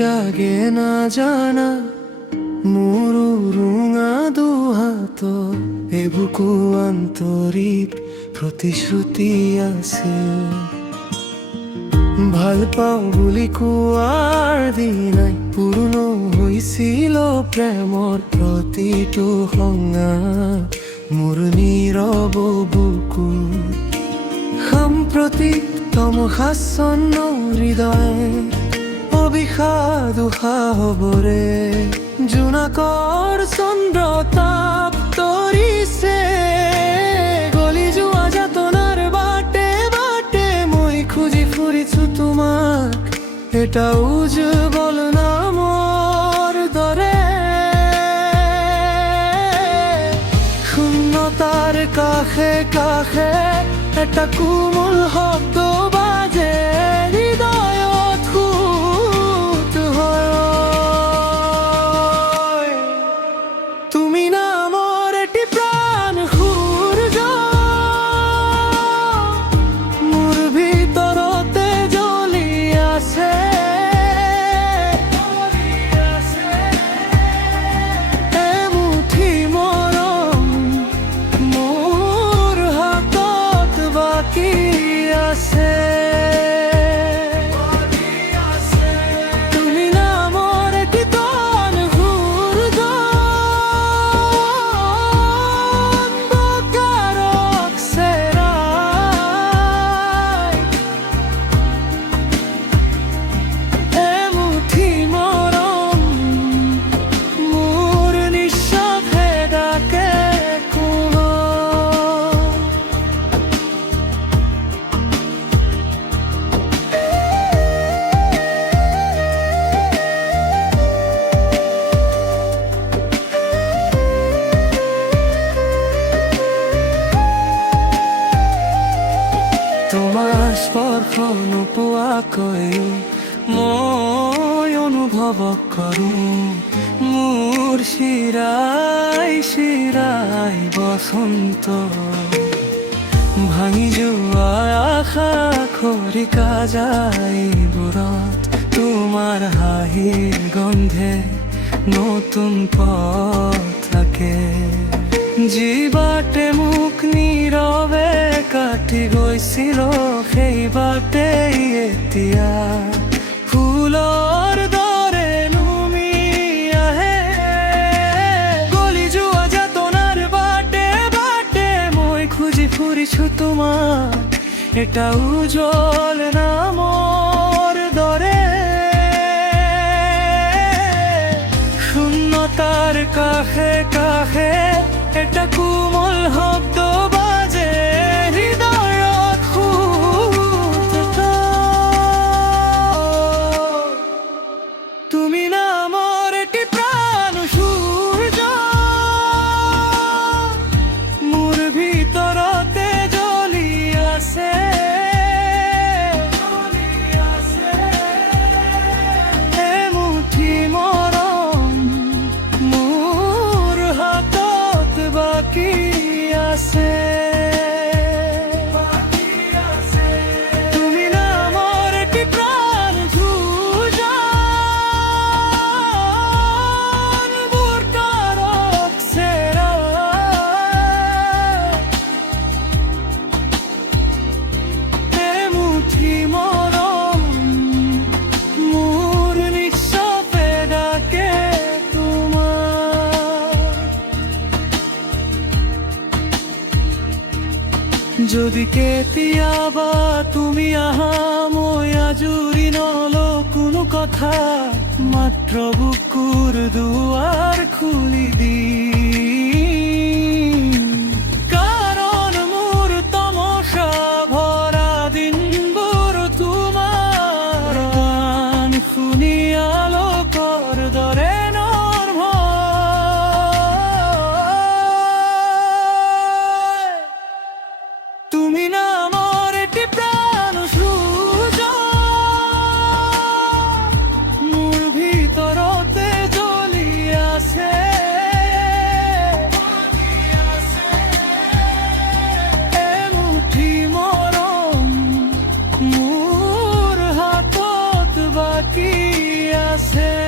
জাগে না জানা মোৰো ৰুঙা দুহাত এই বুকু আন্তৰিক প্ৰতিশ্ৰুতি আছে ভাল পাওঁ বুলি কোৱাৰ দিনাই পূৰ্ণ হৈছিল প্ৰেমৰ প্ৰতিটো সংজ্ঞা মোৰ নীৰৱ বুকু সাম্প্ৰতিক তমসাচ্ছন্ন হৃদয় অবিষাদ উশাহবৰে জোনাকৰ চন্দ্ৰ তাপ তৰিছে গলি যোৱা যাতনাৰ বাটে বাটে মই খুজি ফুৰিছো তোমাক এটা উজ্জ্বল নামৰ দৰে শূন্যতাৰ কাষে কাষে এটা কোমল শব্দ বাজে হৃদয়ত সুত হয় তুমি নামৰ এটি প্ৰাণ সূৰ্য মোৰ ভিতৰতে জ্বলি আছে এমুঠি মৰম মোৰ হাতত বাকী আছে তুমি নামৰ এটি প্ৰাণ সূৰ্য অন্ধকাৰক চেৰাই এমুঠি মৰম মোৰ নিঃশ্বাসে ডাকে তোমাৰ স্পৰ্শ নোপোৱাকৈ মই অনুভৱ কৰোঁ মোৰ চিৰাই চিৰাই বসন্ত ভাঙি যোৱা আশা খৰিকা যায়বোৰত তোমাৰ হাঁহিৰ গন্ধে নতুন পথ থাকে যি বাটে মোক নীৰৱে কাটি গৈছিল সেই বাটেই এতিয়া ফুলৰ দৰে নুমি আহে গলি যোৱা যাতনাৰ বাটে বাটে মই খুজি ফুৰিছো তোমাক এটা উজ্জ্বল নামৰ দৰে শূন্যতাৰ কাষে কাষে এটা কোমল শব্দ বাজে হৃদয়ত সুত তুমি নামৰ এটি প্ৰাণ সূৰ্য মোৰ ভিতৰতে জ্বলি আছে এমুঠি মৰম মোৰ হাতত বাকী আছে তুমি নামৰ এটি প্ৰাণ সূৰ্য অন্ধকাৰক চেৰাই এমুঠি মৰম মোৰ নিঃশ্বাসে ডাকে তোমাক যদি কেতিয়াবা তুমি আহা মই আজৰি নলওঁ কোনো কথা মাত্ৰ বুকুৰ দুৱাৰ খুলি দিম কাৰণ মোৰ তমসা ভৰা দিনবোৰ তোমাৰ গান শুনি আলোকৰ দৰে তুমি নামৰ এটি প্ৰাণ সূৰ্য মোৰ ভিতৰতে জ্বলি আছে এমুঠি মৰম মোৰ হাতত বাকী আছে আছে